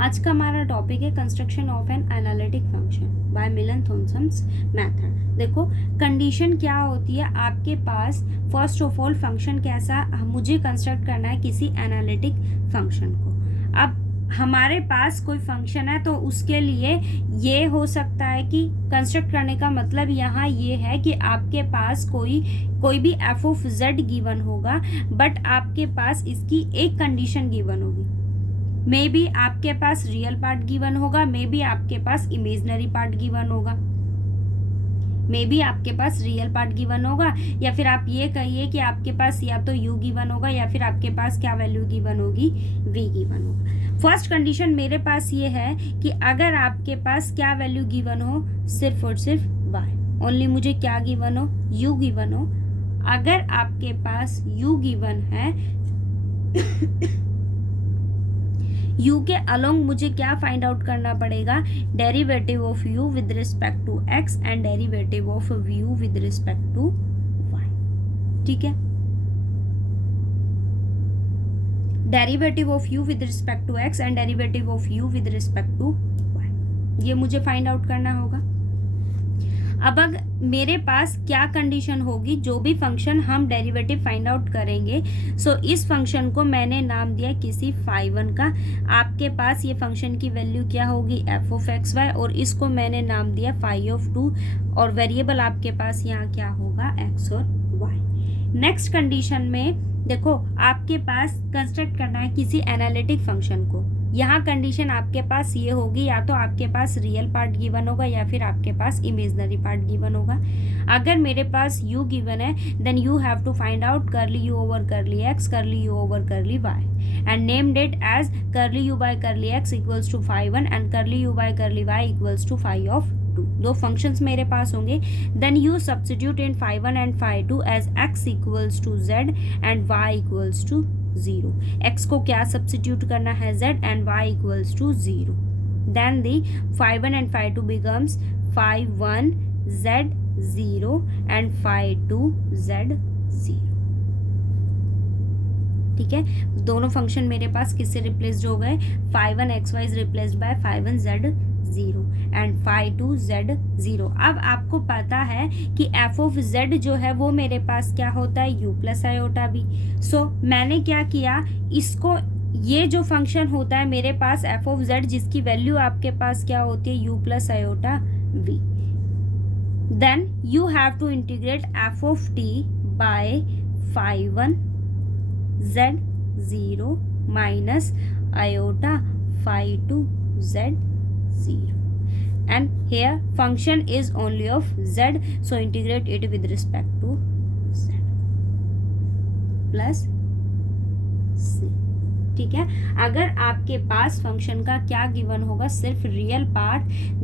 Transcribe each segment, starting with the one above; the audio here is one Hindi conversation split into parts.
आज का हमारा टॉपिक है construction of an analytic function by Milne Thomson's method. देखो कंडीशन क्या होती है, आपके पास फर्स्ट ऑफ ऑल फंक्शन कैसा मुझे कंस्ट्रक्ट करना है किसी एनालिटिक फंक्शन को। अब हमारे पास कोई फंक्शन है तो उसके लिए ये हो सकता है कि कंस्ट्रक्ट करने का मतलब यहाँ ये है कि आपके पास कोई भी एफ ऑफ जेड गिवन होगा, बट आपके पास इसकी एक कंडीशन गिवन होगी। मे बी आपके पास रियल पार्ट गिवन होगा, मे बी आपके पास इमेजनरी पार्ट गिवन होगा, मे बी आपके पास रियल पार्ट गिवन होगा, या फिर आप ये कहिए कि आपके पास या तो u गिवन होगा या फिर आपके पास क्या वैल्यू गिवन होगी, v गिवन होगा। फर्स्ट कंडीशन मेरे पास ये है कि अगर आपके पास क्या वैल्यू गिवन हो, सिर्फ और सिर्फ y, ओनली मुझे क्या गिवन हो, u गिवन हो। अगर आपके पास u गिवन है u के अलोंग मुझे क्या फाइंड आउट करना पड़ेगा, derivative of u with respect to x and derivative of u with respect to y। ठीक है, derivative of u with respect to x and derivative of u with respect to y, ये मुझे फाइंड आउट करना होगा। अब अगर मेरे पास क्या कंडीशन होगी, जो भी फंक्शन हम डेरिवेटिव फाइंड आउट करेंगे, सो इस फंक्शन को मैंने नाम दिया किसी φ1 का। आपके पास ये फंक्शन की वैल्यू क्या होगी, f ऑफ एक्स वाई, और इसको मैंने नाम दिया φ ऑफ 2, और वेरिएबल आपके पास यहाँ क्या होगा, x और y। नेक्स्ट कंडीशन में देखो आपके पास कंस्ट्रक्ट करना है किसी एनालिटिक फंक्शन को। यहाँ कंडीशन आपके पास ये होगी, या तो आपके पास रियल पार्ट गिवन होगा या फिर आपके पास इमेजनरी पार्ट गिवन होगा। अगर मेरे पास u गिवन है, then you have to find out curly u over curly x, curly u over curly y, and named it as curly u by curly x equals to φ1 and curly u by curly y equals to φ of 2। दो फंक्शंस मेरे पास होंगे, then you substitute in φ1 and φ2 as x equals to z and y equals to 0। x को क्या सब्स्टिट्यूट करना है, z, and y equals to 0। Then the φ1 and φ2 becomes φ1 z 0 and φ2 z 0। ठीक है, दोनों फंक्शन मेरे पास किससे रिप्लेस्ड हो गए, φ1 xy is replaced by φ1 z 0 and φ2 z 0। अब आपको पता है कि f ऑफ z जो है वो मेरे पास क्या होता है, u प्लस आयोटा v। सो मैंने क्या किया, इसको ये जो फंक्शन होता है मेरे पास f ऑफ z, जिसकी वैल्यू आपके पास क्या होती है, u plus iota v, then you have to integrate f of t by φ1 z 0 minus iota φ2 z 0, and here function is only of z, so integrate it with respect to z plus c। ठीक है, अगर आपके पास फंक्शन का क्या गिवन होगा, सिर्फ real part,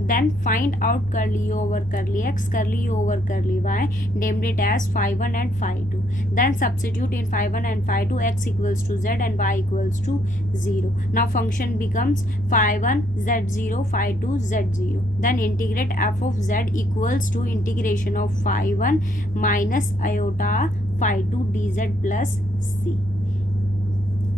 then find out curly over curly x, curly over curly y, named it as φ1 and φ2, then substitute in φ1 and φ2, x equals to z and y equals to 0। Now function becomes φ1 z0 φ2 z0, then integrate f of z equals to integration of φ1 minus iota φ2 dz plus c।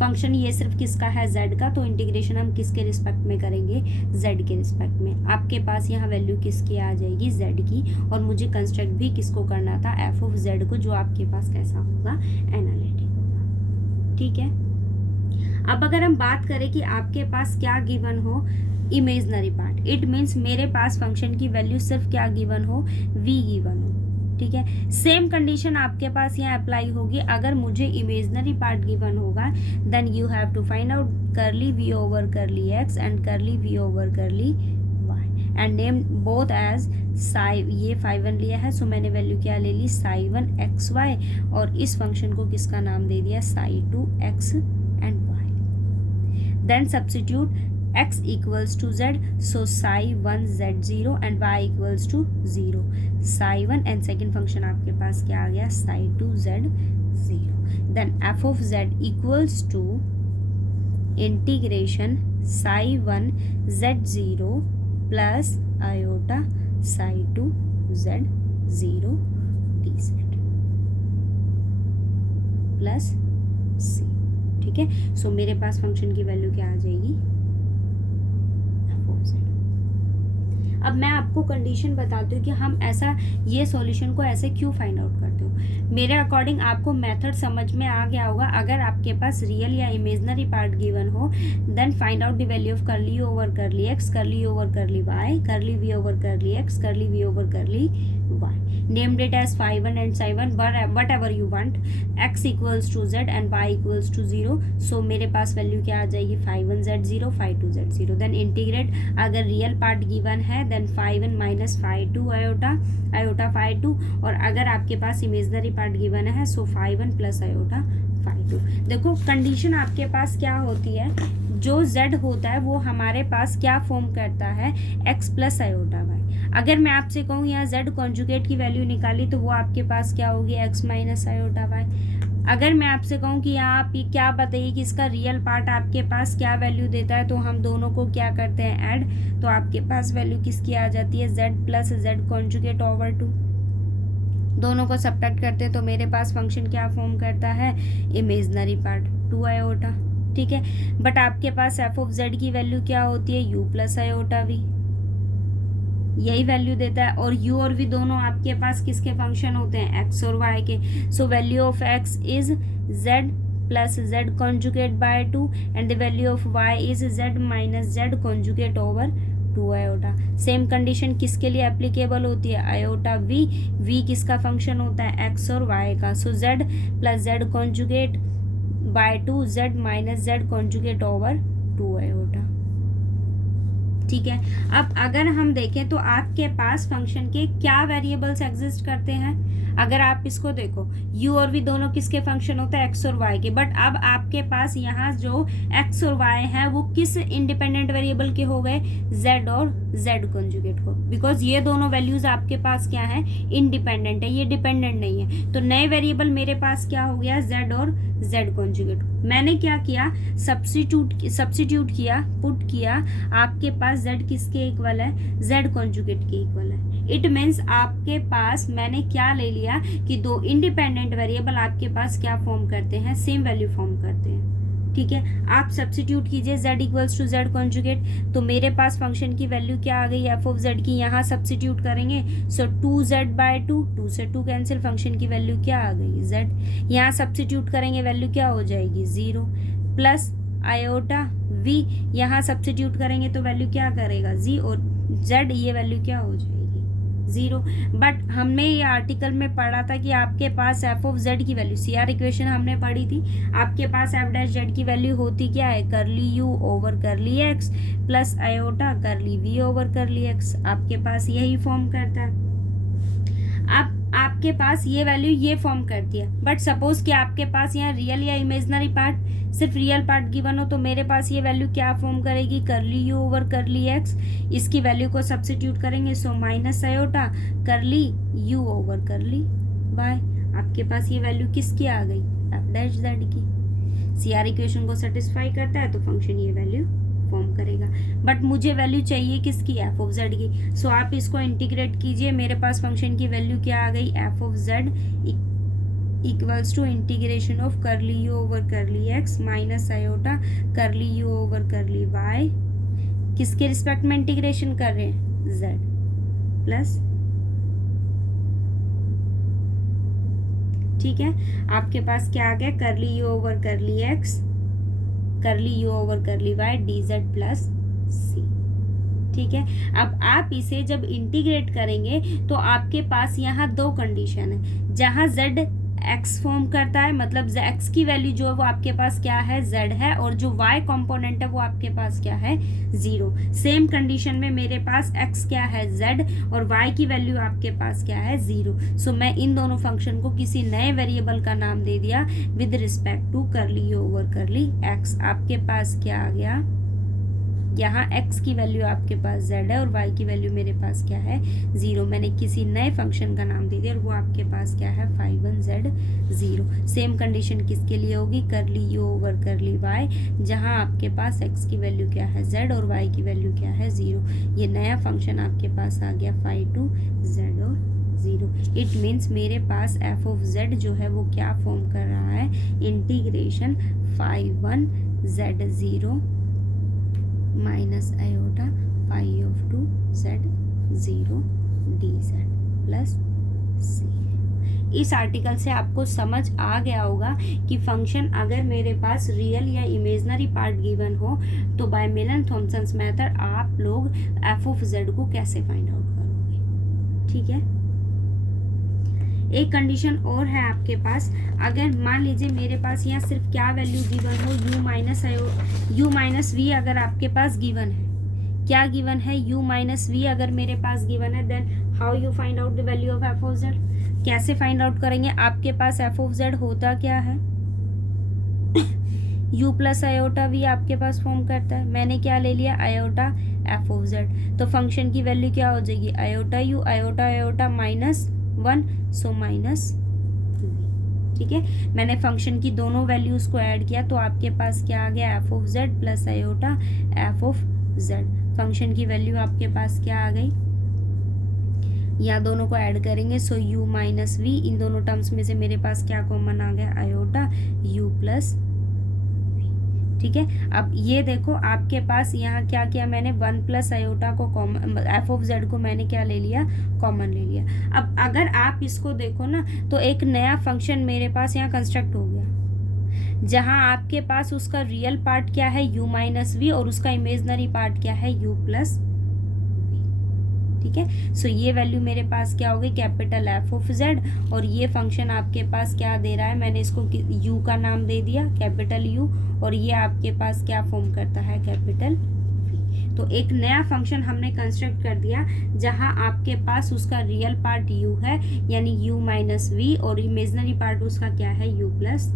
फंक्शन ये सिर्फ किसका है, z का, तो इंटीग्रेशन हम किसके रिस्पेक्ट में करेंगे, z के रिस्पेक्ट में। आपके पास यहाँ वैल्यू किसकी आ जाएगी, z की, और मुझे कंस्ट्रक्ट भी किसको करना था, f ऑफ z को, जो आपके पास कैसा होगा, एनालिटिक होगा। ठीक है, अब अगर हम बात करें कि आपके पास क्या गिवन हो, इमेजनरी पार्ट, इट मीन्स मेरे पास फंक्शन की वैल्यू सिर्फ क्या गिवन हो, v गिवन हो। ठीक है, सेम कंडीशन आपके पास यहाँ अप्लाई होगी। अगर मुझे इमेजनरी पार्ट गिवन होगा, then you have to find out curly v over curly x and curly v over curly y, and name both as psi, ये φ1 लिया है, सो मैंने वैल्यू क्या ले ली, ψ1 xy, और इस फंक्शन को किसका नाम दे दिया, ψ2 x and y। Then substitute x equals to z, so ψ1 z0 and y equals to 0, ψ1 and second function आपके पास क्या आ गया, ψ2 z0, then f of z equals to integration ψ1 z0 plus iota ψ2 z0 dz plus c। ठीक है, सो मेरे पास फंक्शन की वैल्यू क्या आ जाएगी, अब मैं आपको कंडीशन बताती हूँ कि हम ऐसा ये सॉल्यूशन को ऐसे क्यों फाइंड आउट करते हो। मेरे अकॉर्डिंग आपको मेथड समझ में आ गया होगा। अगर आपके पास रियल या इमेजनरी पार्ट गिवन हो, then find out the value of curly u over curly x, curly u over curly y, curly v over curly x, curly v over curly y. Named it as phi 1 and psi 1, whatever you want. X equals to z and y equals to 0. So मेरे पास वैल्यू क्या आ जाएगी, phi 1 z 0, phi 2 z 0. Then integrate, अगर रियल पार्ट गिवन है then phi 1 minus phi 2 iota, iota phi 2, और अगर आपके पास इमेजनरी पार्ट गिवन है so phi 1 plus iota phi 2. देखो कंडीशन आपके पास क्या होती है, जो z होता है वो हमारे पास क्या फॉर्म करता है, x प्लस आयोटा y. अगर मैं आपसे कहूँ यहाँ z कॉन्जुगेट की वैल्यू निकाली तो वो आपके पास क्या होगी, x माइनस आयोटा y. अगर मैं आपसे कहूँ कि यहाँ आप क्या बताइए कि इसका रियल पार्ट आपके पास क्या वैल्यू देता है, तो हम दोनों को क्या करते हैं, ऐड, तो आपके पास वैल्यू किसकी आ जाती है, z plus z conjugate over 2. दोनों को सब्ट्रैक्ट करते हैं तो मेरे पास फंक्शन क्या फॉर्म करता है, इमेजनरी पार्ट 2 आयोटा. ठीक है, बट आपके पास एफ ऑफ जेड की वैल्यू क्या होती है, u प्लस आयोटा v, यही वैल्यू देता है. और u और v दोनों आपके पास किसके फंक्शन होते हैं, x और y के. So value of x is z plus z conjugate by 2 and the value of y is z minus z conjugate over 2 iota. Same condition किसके लिए एप्लीकेबल होती है, आयोटा v, v किसका फंक्शन होता है, x और y का. So z plus z conjugate by 2 z minus z conjugate over 2 iota. ठीक है, अब अगर हम देखें तो आपके पास फंक्शन के क्या वेरिएबल्स एग्जिस्ट करते हैं. अगर आप इसको देखो, u और v दोनों किसके फंक्शन होते हैं, x और y के. बट अब आपके पास यहाँ जो x और y हैं वो किस इंडिपेंडेंट वेरिएबल के हो गए, z और z कॉन्जुगेट को. बिकॉज ये दोनों वैल्यूज आपके पास क्या है, इंडिपेंडेंट है, ये डिपेंडेंट नहीं है. तो नए वेरिएबल मेरे पास क्या हो गया, z और z कॉन्जुगेट. मैंने क्या किया, सब्स्टिट्यूट किया, पुट किया. आपके पास z किसके इक्वल है, z कॉन्जुगेट के इक्वल है. इट मीन्स आपके पास मैंने क्या ले लिया कि दो इंडिपेंडेंट वेरिएबल आपके पास क्या फॉर्म करते हैं, सेम वैल्यू फॉर्म करते हैं. ठीक है, आप सब्स्टिट्यूट कीजिए z equals to z conjugate, तो मेरे पास फंक्शन की वैल्यू क्या आ गई, f ऑफ z की. यहाँ सब्स्टिट्यूट करेंगे सो 2z बाय 2, 2 से 2 कैंसिल, फंक्शन की वैल्यू क्या आ गई, z. यहाँ सब्स्टिट्यूट करेंगे वैल्यू क्या हो जाएगी, 0 प्लस आयोटा v, यहाँ सब्स्टिट्यूट करेंगे तो वैल्यू क्या करेगा, z, और z ये वैल्यू क्या हो जाएगी, 0. बट हमने ये आर्टिकल में पढ़ा था कि आपके पास एफ ऑफ जेड की वैल्यू, सीआर इक्वेशन हमने पढ़ी थी, आपके पास एफ डैश जेड की वैल्यू होती क्या है, करली you over curly x plus iota करली वी ओवर करली एक्स. आपके पास यही फॉर्म करता है. अब आपके पास ये वैल्यू ये फॉर्म करती है. बट सपोज कि आपके पास यहाँ रियल या इमेजनरी पार्ट, सिर्फ रियल पार्ट गिवन हो, तो मेरे पास ये वैल्यू क्या फॉर्म करेगी, करली यू ओवर करली एक्स. इसकी वैल्यू को सब्स्टिट्यूट करेंगे so minus iota curly you over curly Y. आपके पास ये वैल्यू किसकी आ गई, एफ डैश जेड की. सीआर इक्वेशन को सेटिस्फाई करता है तो फंक्शन ये वैल्यू फॉर्म करेगा. बट मुझे वैल्यू चाहिए किसकी, एफ ऑफ जेड की. सो आप इसको इंटीग्रेट कीजिए, मेरे पास फंक्शन की वैल्यू क्या आ गई, F of Z equals to integration of curly you over curly X minus iota curly you over curly Y. किसके रिस्पेक्ट में इंटीग्रेशन कर रहे हैं, जेड प्लस. ठीक है, आपके पास क्या आ गया, curly you over curly X curly you over curly Y D Z plus C. ठीक है, अब आप इसे जब इंटीग्रेट करेंगे तो आपके पास यहाँ दो कंडीशन है. जहाँ z x फॉर्म करता है, मतलब x की वैल्यू जो है वो आपके पास क्या है, z है, और जो y कंपोनेंट है वो आपके पास क्या है, 0. सेम कंडीशन में मेरे पास x क्या है, z, और y की वैल्यू आपके पास क्या है, 0. सो मैं इन दोनों फंक्शन को किसी नए वेरिएबल का नाम दे दिया with respect to curly over curly x. आपके पास क्या आ गया, यहाँ x की वैल्यू आपके पास z है और y की वैल्यू मेरे पास क्या है, 0. मैंने किसी नए फंक्शन का नाम दे दिया और वो आपके पास क्या है, phi 1 z 0. सेम कंडीशन किसके लिए होगी, करली u ओवर करली y, जहाँ आपके पास x की वैल्यू क्या है, z, और y की वैल्यू क्या है, 0. ये नया फंक्शन आपके पास आ गया phi 2 z और 0. इट मीन्स मेरे पास f ऑफ z जो है वो क्या फॉर्म कर रहा है, integration phi 1 z 0 minus iota phi of 2 z 0 dz plus C. इस आर्टिकल से आपको समझ आ गया होगा कि फंक्शन अगर मेरे पास रियल या इमेजनरी पार्ट गिवन हो तो बाय मिलन थॉमसन्स मेथड आप लोग एफ ऑफ जेड को कैसे फाइंड आउट करोगे। ठीक है, एक कंडीशन और है आपके पास। अगर मान लीजिए मेरे पास यहाँ सिर्फ क्या वैल्यू गिवन हो, u माइनस वी अगर आपके पास गिवन है, क्या गिवन है, u माइनस वी अगर मेरे पास गिवन है, then how you find out the value of f of z. कैसे फाइंड आउट करेंगे, आपके पास एफ ऑफ जेड होता क्या है, u प्लस आयोटा वी आपके पास फॉर्म करता है। मैंने क्या ले लिया, आयोटा एफ ऑफ जेड। तो फंक्शन की वैल्यू क्या हो जाएगी, iota u iota iota -1, so minus v. ठीक है, मैंने फंक्शन की दोनों वैल्यूज को ऐड किया तो आपके पास क्या आ गया, F of Z plus iota f of Z. Function की वैल्यू आपके पास क्या आ गई, या दोनों को ऐड करेंगे, सो u माइनस वी। इन दोनों टर्म्स में से मेरे पास क्या कॉमन आ गया, आयोटा u प्लस वी। ठीक है, अब ये देखो आपके पास यहाँ क्या किया मैंने, 1 प्लस आयोटा को कॉमन, एफ ऑफ जेड को मैंने क्या ले लिया, कॉमन ले लिया। अब अगर आप इसको देखो ना तो एक नया फंक्शन मेरे पास यहाँ कंस्ट्रक्ट हो गया, जहाँ आपके पास उसका रियल पार्ट क्या है, u माइनस वी, और उसका इमेजनरी पार्ट क्या है, u प्लस। ठीक है, सो ये वैल्यू मेरे पास क्या हो गई, कैपिटल एफ ऑफ जेड, और ये फंक्शन आपके पास क्या दे रहा है, मैंने इसको u का नाम दे दिया, कैपिटल u, और ये आपके पास क्या फॉर्म करता है, कैपिटल v। तो एक नया फंक्शन हमने कंस्ट्रक्ट कर दिया जहां आपके पास उसका रियल पार्ट u है, यानी u माइनस वी, और इमेजनरी पार्ट उसका क्या है, u प्लस।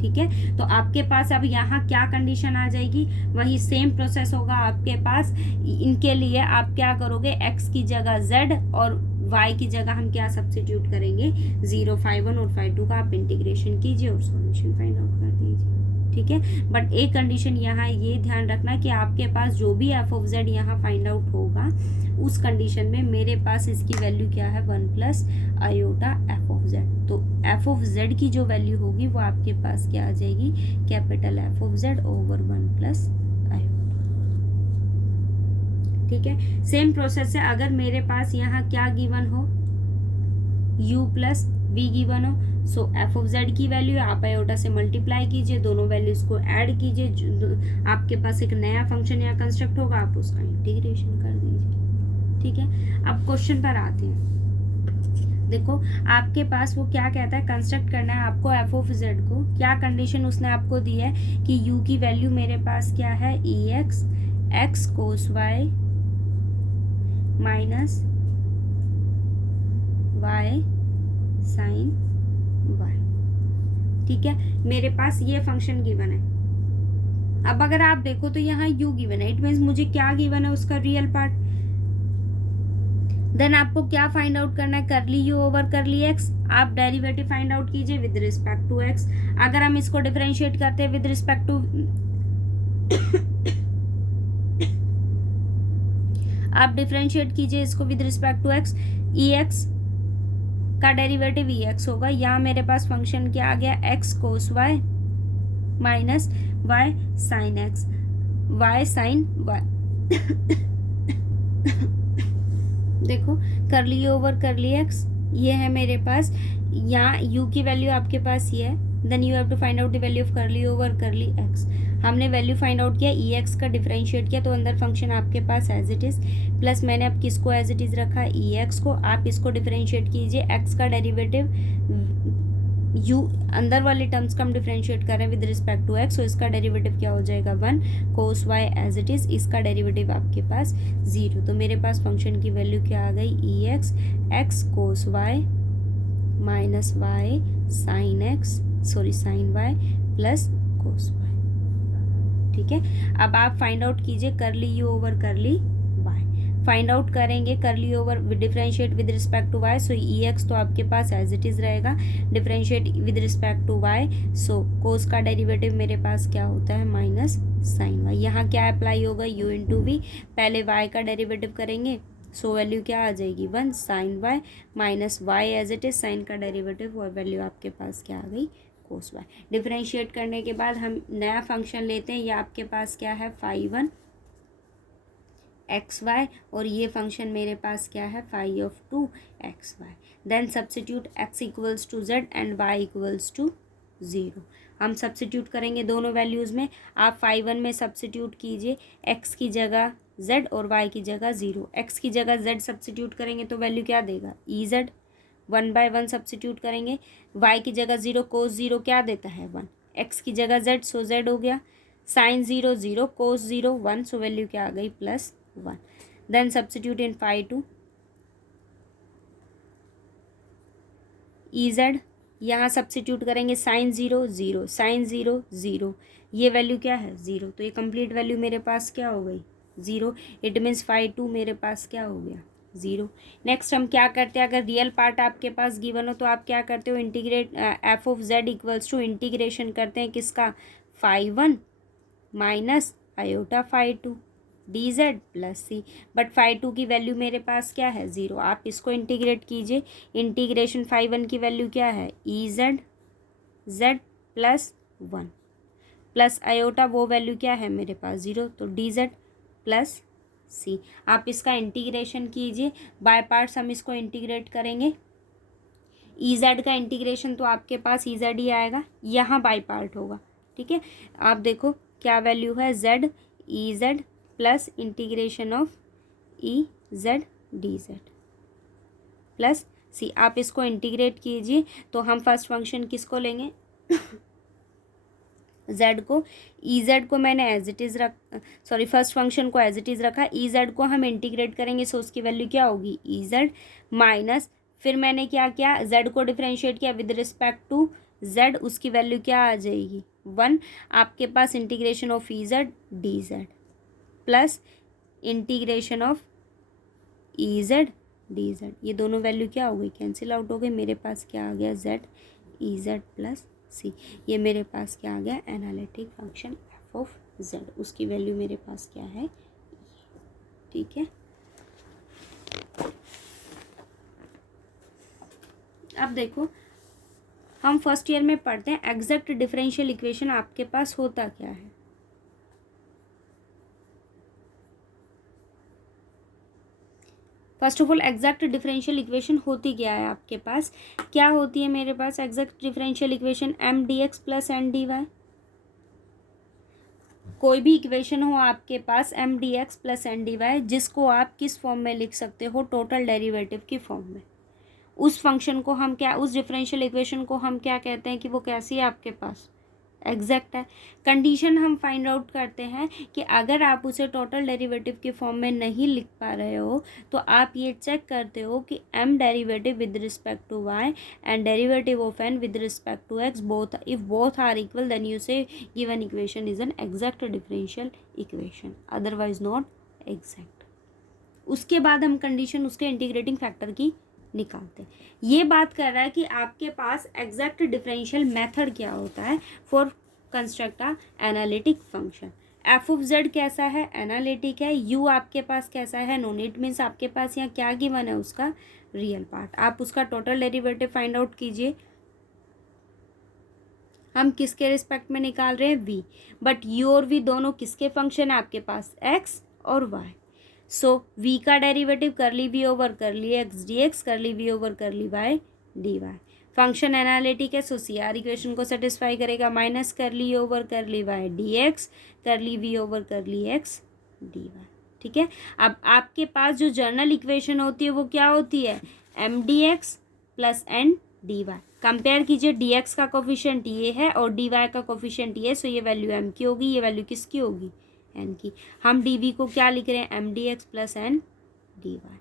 ठीक है, तो आपके पास अब यहाँ क्या कंडीशन आ जाएगी, वही सेम प्रोसेस होगा आपके पास। इनके लिए आप क्या करोगे, x की जगह z और y की जगह हम क्या सब्स्टिट्यूट करेंगे, 0, 5, 1 और 5, 2 का आप इंटीग्रेशन कीजिए और सॉल्यूशन फाइंड आउट कर दीजिए। ठीक है, बट एक कंडीशन यहाँ ये ध्यान रखना कि आपके पास जो भी एफ ऑफ जेड यहाँ फाइंड आउट होगा उस कंडीशन में मेरे पास इसकी वैल्यू क्या है, 1 plus iota f of z. तो एफ ऑफ जेड की जो वैल्यू होगी वो आपके पास क्या आ जाएगी, capital F of Z over 1 plus iota. ठीक है, सेम प्रोसेस है, अगर मेरे पास यहाँ क्या गिवन हो, u प्लस वी गिवन हो, सो एफ ऑफ जेड की वैल्यू आप आयोटा से मल्टीप्लाई कीजिए, दोनों वैल्यूज को ऐड कीजिए, आपके पास एक नया फंक्शन यहाँ कंस्ट्रक्ट होगा, आप उसका इंटीग्रेशन कर दीजिए। ठीक है, अब क्वेश्चन पर आते हैं। देखो आपके पास वो क्या कहता है, कंस्ट्रक्ट करना है आपको एफ ऑफ जेड को। क्या कंडीशन उसने आपको दी है कि u की वैल्यू मेरे पास क्या है, ex x cos y minus y sine y। ठीक है, मेरे पास ये फंक्शन गिवन है। अब अगर आप देखो तो यहाँ u गिवन है, इट मीन्स मुझे क्या गिवन है, उसका रियल पार्ट। देन आपको क्या फाइंड आउट करना है, curly u over curly x। आप डेरिवेटिव फाइंड आउट कीजिए विद रिस्पेक्ट टू x। अगर हम इसको डिफरेंशिएट करते हैं विद रिस्पेक्ट टू आप डिफरेंशिएट कीजिए इसको with respect to x, ex का डेरिवेटिव ex होगा। यहाँ मेरे पास फंक्शन क्या आ गया, x cos y minus y sine x, y sine y। देखो करली ओवर करली x ये है मेरे पास, यहाँ u की वैल्यू आपके पास ये है, then you have to find out the value of curly over curly x। हमने वैल्यू फाइंड आउट किया, ex का डिफरेंशिएट किया तो अंदर फंक्शन आपके पास एज इट इज, प्लस मैंने अब किसको एज इट इज रखा, ex को। आप इसको डिफरेंशिएट कीजिए, x का डेरिवेटिव u अंदर वाले टर्म्स का हम डिफरेंशिएट कर रहे हैं विद रिस्पेक्ट टू x, सो इसका डेरिवेटिव क्या हो जाएगा, 1 कोस y एज इट इज, इसका डेरिवेटिव आपके पास 0। तो मेरे पास फंक्शन की वैल्यू क्या आ गई, ex x cos y minus y sine x sine y plus cos y। ठीक है, अब आप फाइंड आउट कीजिए curly u over curly y। Find out करेंगे curly over differentiate with respect to y, so ex तो आपके पास एज इट इज रहेगा, differentiate with respect to y, so cos का डेरिवेटिव मेरे पास क्या होता है, माइनस साइन y। यहाँ क्या अप्लाई होगा, u इंटू वी, पहले y का डेरिवेटिव करेंगे, सो वैल्यू क्या आ जाएगी, 1 sine y minus y as it is, sine का डेरिवेटिव, और वैल्यू आपके पास क्या आ गई, कोस y। डिफरेंशिएट करने के बाद हम नया फंक्शन लेते हैं, ये आपके पास क्या है, 5 1 एक्स वाई, और ये फंक्शन मेरे पास क्या है, phi of 2xy। Then substitute x equals to z and y equals to 0। हम सब्स्टिट्यूट करेंगे दोनों वैल्यूज़ में। आप फाई 1 में सब्स्टिट्यूट कीजिए, x की जगह z और y की जगह 0। x की जगह z सब्स्टिट्यूट करेंगे तो वैल्यू क्या देगा, EZ। 1/1 सब्स्टिट्यूट करेंगे, y की जगह 0, कोस 0 क्या देता है 1, x की जगह z, सो z हो गया। साइन 0 0, कोस 0 1, सो वैल्यू क्या आ गई, +1। देन सब्स्टिट्यूट इन फाई 2, EZ। यहाँ सब्स्टिट्यूट करेंगे, साइन 0 0, साइन 0 0, ये वैल्यू क्या है 0, तो ये कंप्लीट वैल्यू मेरे पास क्या हो गई, 0। इट मीन्स फाई 2 मेरे पास क्या हो गया, 0। नेक्स्ट हम क्या करते हैं, अगर रियल पार्ट आपके पास गिवन हो तो आप क्या करते हो, integrate f of Z equals to integration करते हैं किसका, phi 1 minus iota phi 2 d Z plus c. But phi 2 की वैल्यू मेरे पास क्या है, 0। आप इसको इंटीग्रेट कीजिए, इंटीग्रेशन फाई 1 की वैल्यू क्या है, E Z Z plus 1 plus iota, वो वैल्यू क्या है मेरे पास 0, तो डी जेड प्लस सी। आप इसका इंटीग्रेशन कीजिए, बाय पार्ट्स हम इसको इंटीग्रेट करेंगे। ई जेड का इंटीग्रेशन तो आपके पास ई जेड ही आएगा, यहाँ बाय पार्ट होगा, ठीक है। आप देखो क्या वैल्यू है, z e z plus integration of e z d Z plus C. आप इसको इंटीग्रेट कीजिए तो हम फर्स्ट फंक्शन किसको लेंगे, z को, ई जेड को मैंने as it is first function को एज इट इज़ रखा, ई जेड को हम इंटीग्रेट करेंगे, सो उसकी वैल्यू क्या होगी, ई जेड माइनस, फिर मैंने क्या किया, z को डिफ्रेंशिएट किया विद रिस्पेक्ट टू z, उसकी वैल्यू क्या आ जाएगी 1। आपके पास integration of e z d Z plus integration of e z d z, ये दोनों वैल्यू क्या हो गई, कैंसिल आउट हो गई। मेरे पास क्या आ गया, Z e z plus C. ये मेरे पास क्या आ गया, analytic function F of Z, उसकी वैल्यू मेरे पास क्या है, ठीक है। अब देखो हम फर्स्ट ईयर में पढ़ते हैं एग्जैक्ट डिफरेंशियल इक्वेशन आपके पास होता क्या है। First of all exact differential equation होती क्या है आपके पास, क्या होती है मेरे पास exact differential equation, M D x plus N D y. कोई भी इक्वेशन हो आपके पास M D x plus N D y, जिसको आप किस फॉर्म में लिख सकते हो, टोटल डेरिवेटिव की फॉर्म में। उस फंक्शन को हम क्या, उस डिफरेंशियल इक्वेशन को हम क्या कहते हैं कि वो कैसी है आपके पास, एग्जैक्ट है। कंडीशन हम फाइंड आउट करते हैं कि अगर आप उसे टोटल डेरिवेटिव के फॉर्म में नहीं लिख पा रहे हो तो आप ये चेक करते हो कि m derivative with respect to y and derivative of n with respect to x, both if both are equal then you say given equation is an exact differential equation, otherwise not exact. उसके बाद हम कंडीशन उसके इंटीग्रेटिंग फैक्टर की निकालते हैं। ये बात कर रहा है कि आपके पास एग्जैक्ट डिफरेंशियल मेथड क्या होता है for construct a analytic function. F of Z कैसा है, एनालिटिक है। यू आपके पास कैसा है, नोन। इट मीन्स आपके पास यहाँ क्या गिवन है, उसका रियल पार्ट। आप उसका टोटल डेरिवेटिव फाइंड आउट कीजिए। हम किसके रिस्पेक्ट में निकाल रहे हैं, वी, बट यू और वी दोनों किसके फंक्शन है आपके पास, एक्स और वाई। सो v का डेरिवेटिव कर ली v ओवर कर ली एक्स डी एक्स, कर ली v over curly y D y. Function analytic है, सो सी आर इक्वेशन को सेटिस्फाई करेगा, minus curly over curly y D x, कर ली v ओवर कर ली x डी वाई, ठीक है। अब आपके पास जो जर्नल इक्वेशन होती है वो क्या होती है, M D x plus N D y. Compare कीजिए, डी एक्स का कोफिशिएंट ये है और डी वाई का कोफिशिएंट ये, सो ये वैल्यू m की होगी, ये वैल्यू किसकी होगी, एन की। हम डी वी को क्या लिख रहे हैं, M D x plus N D y,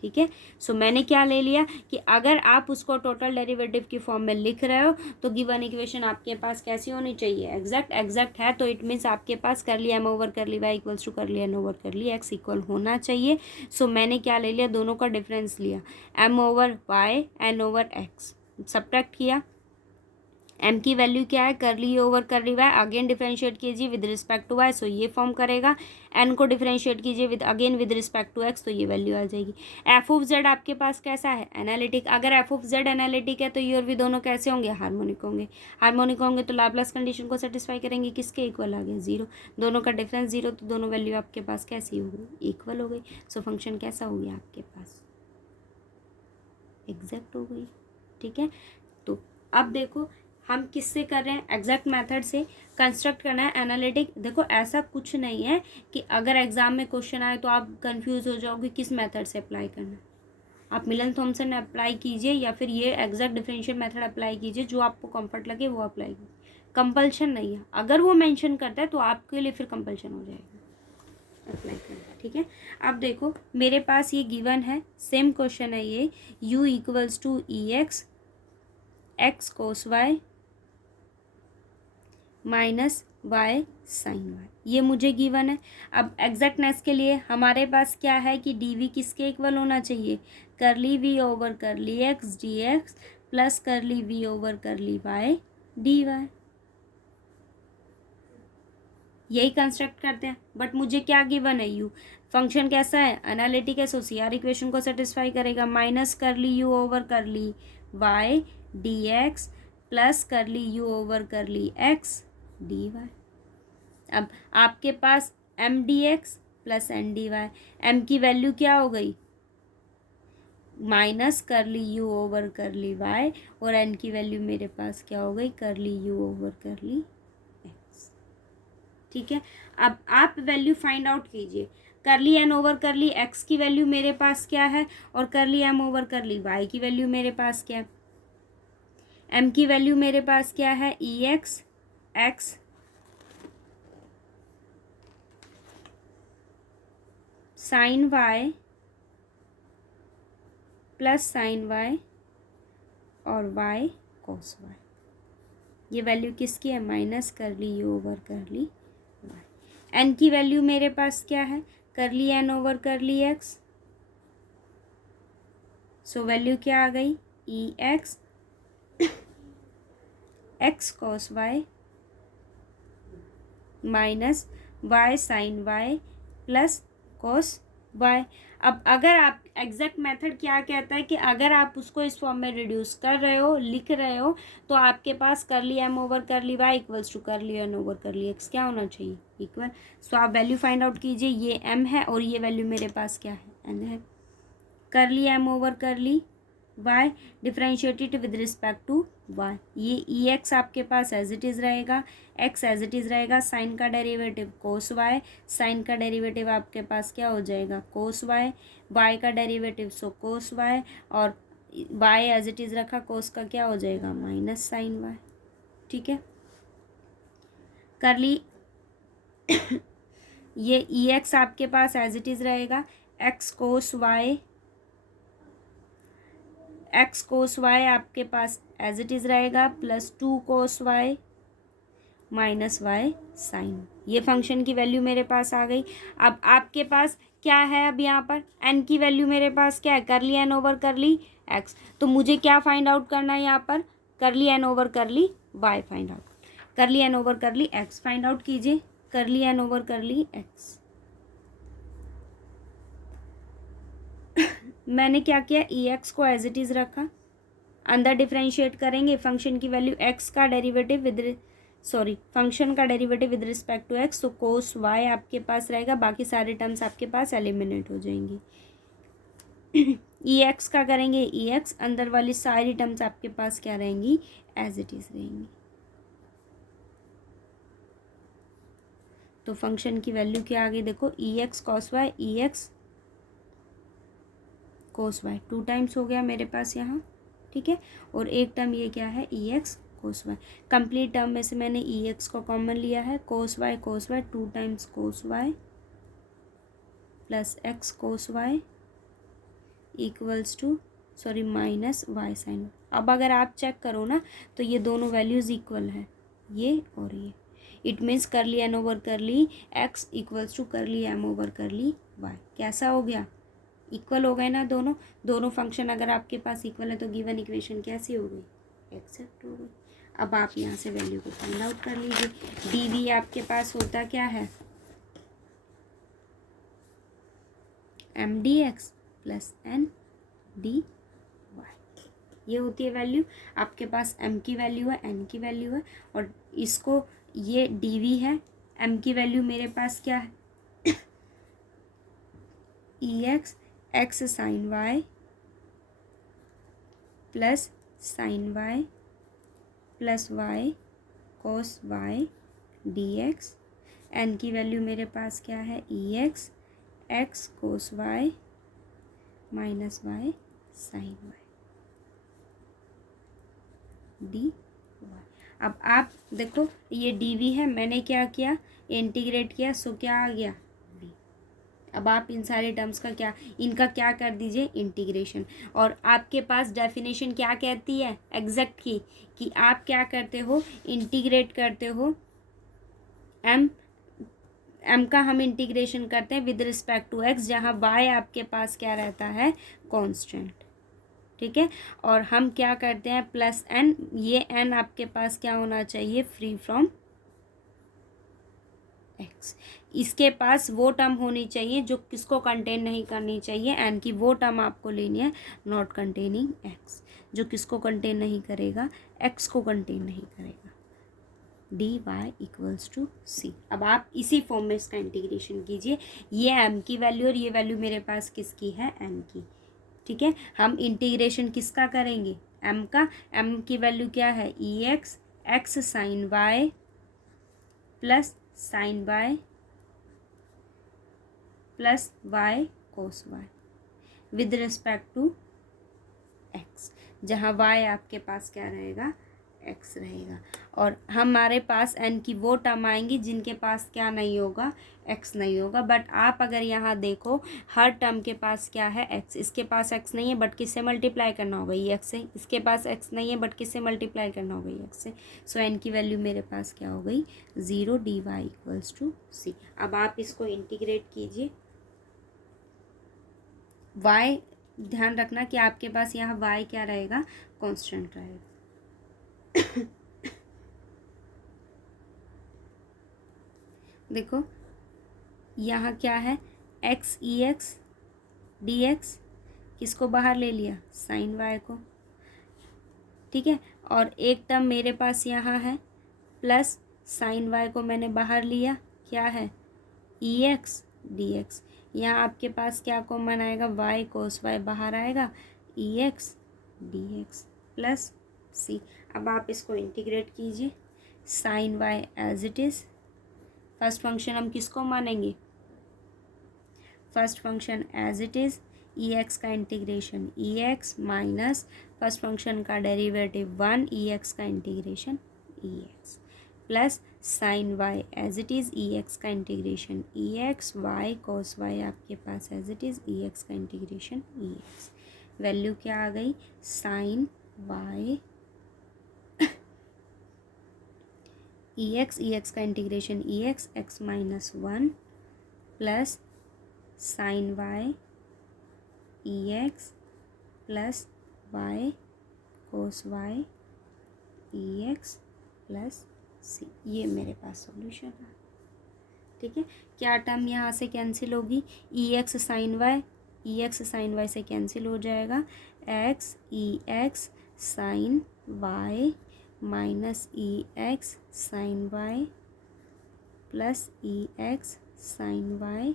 ठीक है। सो मैंने क्या ले लिया कि अगर आप उसको टोटल डेरिवेटिव की फॉर्म में लिख रहे हो तो गिवन इक्वेशन आपके पास कैसी होनी चाहिए, एग्जैक्ट। एग्जैक्ट है तो इट मीन्स आपके पास कर ली एम ओवर कर ली वाई इक्वल्स टू कर ली एन ओवर कर ली एक्स इक्वल होना चाहिए। सो मैंने क्या ले लिया, दोनों का डिफरेंस लिया, M over Y N over X, subtract किया, एम की वैल्यू क्या है, curly over curly Y, again differentiate कीजिए with respect to Y, so ये फॉर्म करेगा। एन को डिफरेंशिएट कीजिए विद रिस्पेक्ट टू एक्स, तो ये वैल्यू आ जाएगी। एफ ऑफ जेड आपके पास कैसा है, एनालिटिक। अगर एफ ऑफ जेड एनालिटिक है तो ये और भी दोनों कैसे होंगे, हार्मोनिक होंगे। हार्मोनिक होंगे तो लाप्लास कंडीशन को सेटिस्फाई करेंगे, किसके इक्वल आ गया, जीरो। दोनों का डिफरेंस जीरो, तो दोनों वैल्यू आपके पास कैसी हो गई, इक्वल हो गई। सो फंक्शन कैसा हो गया आपके पास, एग्जैक्ट हो गई। ठीक है, तो अब देखो हम किससे कर रहे हैं, एग्जैक्ट मेथड से कंस्ट्रक्ट करना है एनालिटिक। देखो ऐसा कुछ नहीं है कि अगर एग्जाम में क्वेश्चन आए तो आप कंफ्यूज हो जाओगे किस मेथड से अप्लाई करना है। आप मिलन थॉमसन अप्लाई कीजिए या फिर ये एग्जैक्ट डिफरेंशियल मेथड अप्लाई कीजिए, जो आपको कंफर्ट लगे वो अप्लाई कीजिए। कंपल्शन नहीं है, अगर वो मेंशन करता है तो आपके लिए फिर कंपल्शन हो जाएगा अप्लाई करना। ठीक है, अब देखो मेरे पास ये गिवन है, सेम क्वेश्चन है ये, u equals to E x cos Y minus Y sine Y, ये मुझे गिवन है। अब एग्जैक्टनेस के लिए हमारे पास क्या है कि डी वी किसके इक्वल होना चाहिए, curly V over curly x D x plus curly V over curly Y D Y, यही कंस्ट्रक्ट करते हैं। बट मुझे क्या गिवन है, यू फंक्शन कैसा है, एनालिटिक है, सो सी आर इक्वेशन को सेटिस्फाई करेगा। Minus curly you over curly Y d x plus curly you over curly x d Y. अब आपके पास M D x plus N D y, M की वैल्यू क्या हो गई, minus curly you over curly y, और एन की वैल्यू मेरे पास क्या हो गई, करली यू ओवर करली एक्स। ठीक है, अब आप वैल्यू फाइंड आउट कीजिए, curly N over curly x की वैल्यू मेरे पास क्या है, और करली एम ओवर करली वाई की वैल्यू मेरे पास क्या है। एम की वैल्यू मेरे पास क्या है, e x x sine y plus sine y और वाई कोस वाई, ये वैल्यू किसकी है, minus curly you over curly y. N की वैल्यू मेरे पास क्या है, curly N over curly x, so value क्या आ गई, e x x cos y minus Y sine y plus cos y. अब अगर आप एग्जैक्ट मेथड क्या कहता है कि अगर आप उसको इस फॉर्म में रिड्यूस कर रहे हो, लिख रहे हो, तो आपके पास curly M over curly Y equals to curly N over curly X क्या होना चाहिए, इक्वल। सो आप वैल्यू फाइंड आउट कीजिए, ये एम है और ये वैल्यू मेरे पास क्या है, एन है। Curly M over curly Y differentiated with respect to Y, ये ई एक्स आपके पास एज इट इज़ रहेगा, एक्स एज इट इज़ रहेगा, साइन का डेरिवेटिव कोस वाई, साइन का डेरिवेटिव आपके पास क्या हो जाएगा, कोस वाई, वाई का डेरिवेटिव सो कोस वाई, और वाई एज इट इज़ रखा, कोस का क्या हो जाएगा, माइनस साइन वाई। ठीक है, करली ये ई एक्स आपके पास एज इट इज़ रहेगा, x cos Y, x cos Y आपके पास एज इट इज़ रहेगा, प्लस टू कोस वाई माइनस वाई साइन, ये फंक्शन की वैल्यू मेरे पास आ गई। अब आपके पास क्या है, अब यहाँ पर एन की वैल्यू मेरे पास क्या है, curly N over curly x, तो मुझे क्या फाइंड आउट करना है यहाँ पर, curly N over curly y find out, curly N over curly x find out कीजिए, curly N over curly x. मैंने क्या किया, ई एक्स को एज इट इज़ रखा, अंदर डिफरेंशिएट करेंगे, फंक्शन की वैल्यू एक्स का डेरिवेटिव फंक्शन का derivative with respect to x, तो कोस वाई आपके पास रहेगा, बाकी सारे टर्म्स आपके पास एलिमिनेट हो जाएंगी। ई एक्स का करेंगे, ई एक्स, अंदर वाली सारी टर्म्स आपके पास क्या रहेंगी, एज इट इज़ रहेंगी। तो फंक्शन की वैल्यू क्या आ गई, देखो ई x cos Y, e x cos y, 2 times हो गया मेरे पास यहाँ। ठीक है, और एक टर्म ये क्या है, e x cos y, complete term में से मैंने ई एक्स को कॉमन लिया है, cos y 2 times cos y plus x cos y equals to minus Y sine. अब अगर आप चेक करो ना तो ये दोनों वैल्यूज़ इक्वल है, ये और ये, it means curly N over curly X equals to curly M over curly Y, कैसा हो गया, इक्वल हो गए ना दोनों फंक्शन। अगर आपके पास इक्वल है तो गिवन इक्वेशन कैसी हो गई, एक्सेप्ट हो गई। अब आप यहाँ से वैल्यू को फाइंड आउट कर लीजिए। डी वी आपके पास होता क्या है, M D x plus N D Y, ये होती है वैल्यू। आपके पास m की वैल्यू है, n की वैल्यू है, और इसको ये dv है। m की वैल्यू मेरे पास क्या है, ex x sine y plus sine y प्लस y cos y dx। n की वैल्यू मेरे पास क्या है, ex x cos y minus y sine y D Y. अब आप देखो ये डी वी है, मैंने क्या किया, इंटीग्रेट किया, सो क्या आ गया वी। अब आप इन सारे टर्म्स का क्या, इनका क्या कर दीजिए, इंटीग्रेशन। और आपके पास डेफिनेशन क्या कहती है एग्जैक्ट की, कि आप क्या करते हो, इंटीग्रेट करते हो एम का हम इंटीग्रेशन करते हैं विद रिस्पेक्ट टू एक्स, जहाँ वाई आपके पास क्या रहता है, कांस्टेंट। ठीक है, और हम क्या करते हैं, प्लस एन, ये एन आपके पास क्या होना चाहिए, फ्री फ्रॉम एक्स। इसके पास वो टर्म होनी चाहिए जो किसको कंटेन नहीं करनी चाहिए, एन की वो टर्म आपको लेनी है, नॉट कंटेनिंग एक्स, जो किसको कंटेन नहीं करेगा, एक्स को कंटेन नहीं करेगा। डी वाई इक्वल्स टू सी। अब आप इसी फॉर्म में इसका इंटीग्रेशन कीजिए। ये एम की वैल्यू और ये वैल्यू मेरे पास किसकी है, एन की। ठीक है, हम इंटीग्रेशन किसका करेंगे, m का। m की वैल्यू क्या है, e x x sine y plus sine y plus y cos y with respect to x, जहाँ y आपके पास क्या रहेगा, x रहेगा। और हमारे पास n की वो टर्म आएंगी जिनके पास क्या नहीं होगा, x नहीं होगा। बट आप अगर यहाँ देखो, हर टर्म के पास क्या है, x। इसके पास x नहीं है बट किससे मल्टीप्लाई करना होगा, ये x से। इसके पास x नहीं है बट किससे मल्टीप्लाई करना होगा, ये x से। सो n की वैल्यू मेरे पास क्या हो गई, 0, डी वाई इक्वल्स टू सी। अब आप इसको इंटीग्रेट कीजिए। y ध्यान रखना कि आपके पास यहाँ y क्या रहेगा, कांस्टेंट रहेगा। देखो यहाँ क्या है, x ई एक्स डी एक्स, किसको बाहर ले लिया, साइन वाई को। ठीक है, और एक टर्म मेरे पास यहाँ है, प्लस साइन वाई को मैंने बाहर लिया, क्या है, ई एक्स डी एक्स। यहाँ आपके पास क्या कॉमन आएगा, वाई कोस वाई बाहर आएगा, e x D x plus C. अब आप इसको इंटीग्रेट कीजिए, sine y as it is. First function हम किसको मानेंगे, first function as it is, e x का integration e x minus first function का डेरिवेटिव 1, ई एक्स का integration e x plus sine y as it is, e x का integration e x, y cos y आपके पास as it is, e x का इंटीग्रेशन ई एक्स। वैल्यू क्या आ गई, साइन वाई ई एक्स का integration e x, x minus 1 plus sine y e x plus y cos y e x plus C. ये मेरे पास सॉल्यूशन है। ठीक है, क्या टर्म यहाँ से कैंसिल होगी, ई एक्स साइन वाई से कैंसिल हो जाएगा, x e x sine y minus e x sine y plus e x sine y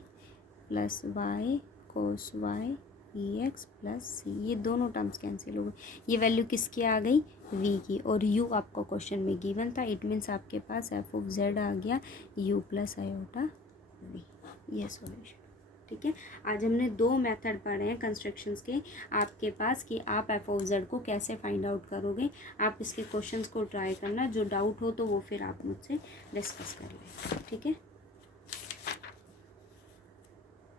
plus y cos y e x plus C. ये दोनों टर्म्स कैंसिल हो गए। ये वैल्यू किसकी आ गई, v की। और u आपको क्वेश्चन में गिवन था, इट मीन्स आपके पास एफ ऑफ जेड आ गया u प्लस आयोटा v। ये सॉल्यूशन। ठीक है, आज हमने 2 मेथड पढ़े हैं कंस्ट्रक्शंस के आपके पास, कि आप एफ ऑफ जेड को कैसे फाइंड आउट करोगे। आप इसके क्वेश्चंस को ट्राई करना, जो डाउट हो तो वो फिर आप मुझसे डिस्कस कर लें। ठीक है।